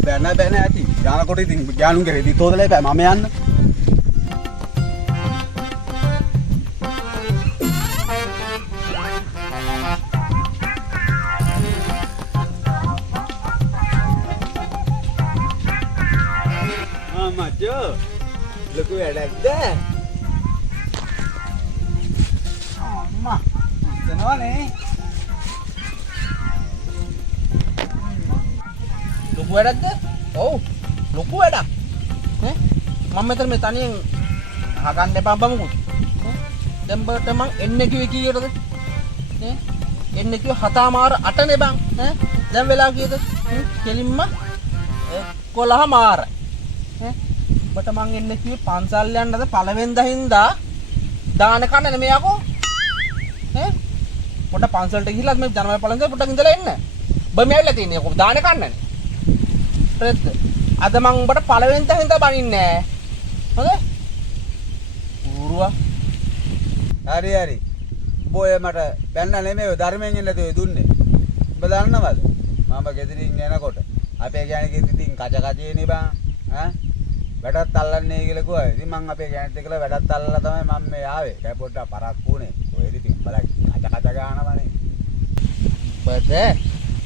බැන ඇති. යනකොට ඉතින් ගෑනුන්ගේ රෙදි තෝදලා එපා මම යන්න. මචෝ ලොකු වැඩක්ද? අම්මා ඉතනවනේ. ලොකු වැඩක්ද? ඔව් ලොකු වැඩක්. ඈ මම මෙතන මේ තනියෙන් අහගන්න එපා බමුකුත්. දැන් බට මං එන්නේ කිව්වේ කීයටද? ඈ එන්නේ කිව්ව 7:08 නේ බං. ඈ දැන් වෙලා කීයද? කෙලින්ම 11 මාර. ඈ බට මං එන්නේ කිව්වේ පන්සල් යන්නද පළවෙනිදා හින්දා දාන කන්න නෙමෙයි යකෝ. ඈ පොඩ පන්සලට ගිහිල්ලා මේ ජනවල පළවෙනිදා පොඩක් ඉඳලා එන්න. බම ඇවිල්ලා තියෙන්නේ කොහොමද දාන කන්නනේ. අද මං උඹට පළවෙනිදා හින්දා බනින්නේ නෑ. හොඳ? ඌරුවා. හරි. බොය මට බැන්න නෙමෙයි ධර්මයෙන් එන්නද ඔය දුන්නේ. ඔබ දන්නවද? මම ගෙදරින් එනකොට අපේ ගෑණිගෙත් ඉතින් කච කචේනේ බං. ඈ වැඩත් අල්ලන්නේ කියලා කිව්වා. ඉතින් මං අපේ ගෑණිත් එක්කලා වැඩත් අල්ලලා තමයි මම මේ ආවේ. ඒ පොඩ්ඩක් පරක්කු උනේ. ඔය ඉතින් බලන්න කච ගානවනේ. බද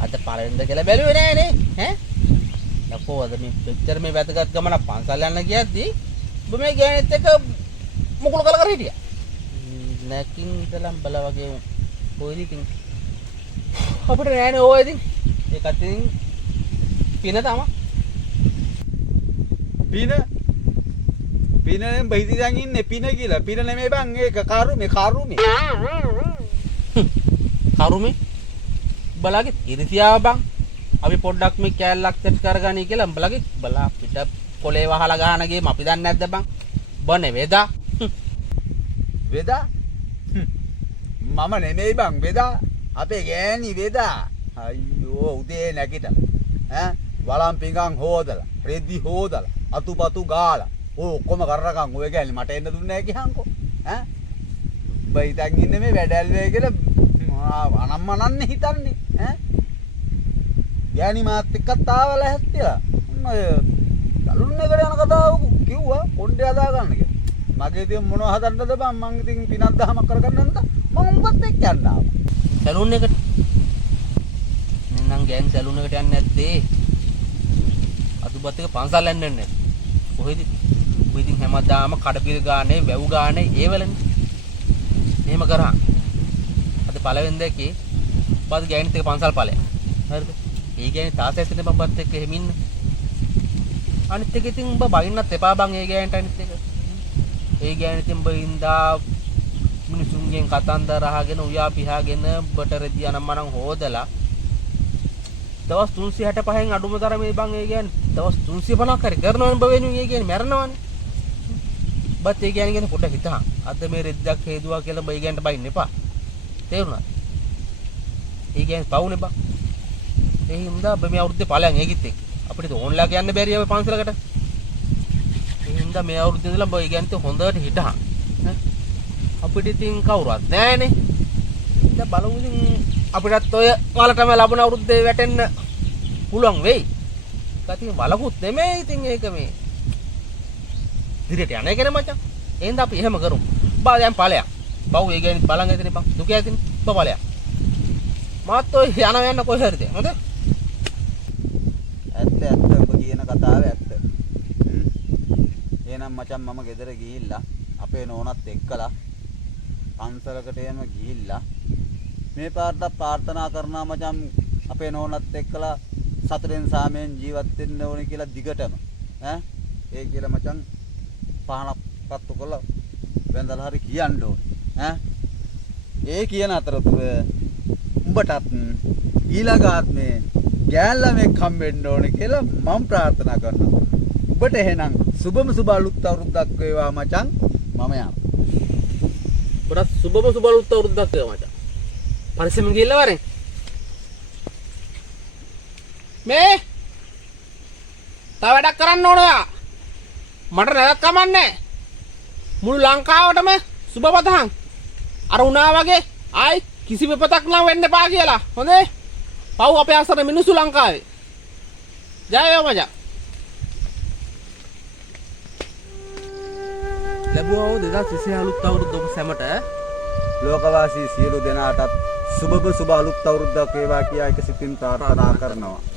අද පළවෙනිදා කියලා බැලුවේ නෑනේ. ඈ යකෝ අද මේ පිටර මේ වැදගත් ගමන පන්සල් යන්න ගියද්දී ඔබ මේ ගෑණිත් එක්ක මුකුළු කල කර හිටියා. නැකින් ඉතලම් බල වගේ කොයිද ඉතින් අපිට නෑනේ ඕවා ඉතින් ඒකත් ඉතින් පින තමයි. පිනෙන් බහිදි දැන් ඉන්නේ පින කියලා. පින නෙමෙයි බං ඒක කරුමේ. කරුමේ බලගේ ඉරිසියාව බං. අපි පොඩ්ඩක් මේ කෑල්ලක් සෙට් කරගනි කියලා බලගේ බලා පිට කොලේ වහලා ගහන ගේම අපි දන්නේ නැද්ද බං? බනේ වේදා. වේදා? මම නෙමෙයි බං වේදා. අපේ ගෑණි වේදා. අයියෝ උදේ නැගිට ඈ වළම් පිඟන් හොදලා, රෙදි හොදලා, අතුපතු ගාලා. ඔක්කොම කරරකම් ඔය ගෑණි මට එන්න දුන්නේ නැහැ කියහන්කෝ. ඈ බයි දැන් ඉන්නේ මේ වැඩල් වේ කියලා අනම්මනන්නේ හිතන්නේ ඈ ගෑණි මාත් එක්කත් ආවලා හැත්තිලා. ඔය ගලුන් එකට යන කතාව කිව්වා කොණ්ඩේ හදා ගන්න කියලා. මගේ ඉතින් මොනව හදන්නද බං මං ඉතින් පිනක් දහමක් කරගන්න නැන්ද මං උඹත් එක්ක යන්න ආවා. සැලූන් එකට. නං ගෑන් සැලූන් එකට යන්නේ නැත්තේ. අතුපත් එක පන්සල් යන්නේ නැහැ. කොහෙද? ඔය ඉතින් හැමදාම කඩපිල් ගානේ, වැව් ගානේ ඒවලනේ. එහෙම කරා. අද පළවෙනිදා එකේ බත් ගෑනිත් එක පන්සල් ඵලයක්. හරිද? ඒ ගෑනි තාත්තා ඇතුලේ මම බත් එක්ක එහෙම ඉන්න. අනිත් එක ඉතින් උඹ බයින්නත් එපා බං ඒ ගෑනට අනිත් එක. ඒ ගෑනි ඉතින් උඹ ඉඳා මිනිසුන්ගෙන් කතන්දර අහගෙන උයා පිහාගෙන බට රෙදි අනම්මනම් හොදලා දවස් 365න් අඩුම තරමේ බං ඒ ගෑනි දවස් 350ක් හරි කරනවනේ බ වෙනුවෙන් ඒ ගෑනි මැරෙනවනේ. බත් ඒ ගෑනි ගැන පොඩ්ඩක් හිතහන්. අද මේ රෙද්දක් හේදුවා කියලා උඹ ඒ ගෑනට බයින්න එපා. තේරුණාද? ඒ ගෑනි පවුනේ බං. ඒ හින්දා ඔබ මේ අවුරුද්දේ ඵලයන් ඒකිත් එක්ක අපිට ඕන්ලා කියන්න බැරි අපි පන්සලකට. ඒ හින්දා මේ අවුරුද්දේ ඉඳලා ඔබ ඒ ගෑනිත් හොඳට හිටහන්. අපිට ඉතින් කවුරුවත් නැහනේ. දැන් බලමු ඉතින් අපිටත් ඔය කාලටම ලැබුණ අවුරුද්දේ වැටෙන්න පුළුවන් වෙයි. කතින් වලකුත් නෙමෙයි ඉතින් ඒක මේ. දිරට යන්නේ කෙනේ මචං. එහෙනම් අපි එහෙම කරමු. බා දැන් ඵලයක්. බව් ඒ ගෑනිත් බලන් ඇතිනේ බං. දුක ඇතිනේ. බා ඵලයක්. මාත් ඔය යන කොයි හරිද? හොඳ? ඇත්ත ඔබ කියන කතාව ඇත්ත. එහෙනම් මචං මම ගෙදර ගිහිල්ලා අපේ නෝනත් එක්කලා පන්සලකට යම ගිහිල්ලා මේ පාරට ප්‍රාර්ථනා කරනවා මචං අපේ නෝනත් එක්කලා සතුටෙන් සාමයෙන් ජීවත් වෙන්න ඕනේ කියලා දිගටම ඈ ඒ කියලා මචං පහනක් පත්තු කරලා වැඳලා හරි කියන්න ඕනේ ඈ ඒ කියන අතරතුර උඹටත් ඊළඟ ආත්මේ ගෑල්ලමෙක් හම්බෙන්න ඕනේ කියලා මම ප්‍රාර්ථනා කරනවා. ඔබට එහෙනම් සුබම සුබ අලුත් අවුරුද්දක් වේවා මචං. මම යනවා. ඔබට සුබම සුබ අලුත් අවුරුද්දක් වේවා මචං. පරිස්සමෙන් ගිහලා වරෙන්. මේ තව වැඩක් කරන්න ඕන ඔයා. මට නැවක් කමන්නේ. මුළු ලංකාවටම සුබ පතහන්. අර උනා වගේ ආයි කිසි විපතක් නම් වෙන්න එපා කියලා. හොඳේ? පව් අපේ අසර මිනිස්සු ලංකාවේ. ජය වේවා මචං. ලැබුවා වූ 2026 අලුත් අවුරුද්ද ඔබ සැමට ලෝකවාසී සියලු දෙනාටත් සුබ අලුත් අවුරුද්දක් වේවා කියා එක සිතින් ප්‍රාර්ථනා කරනවා.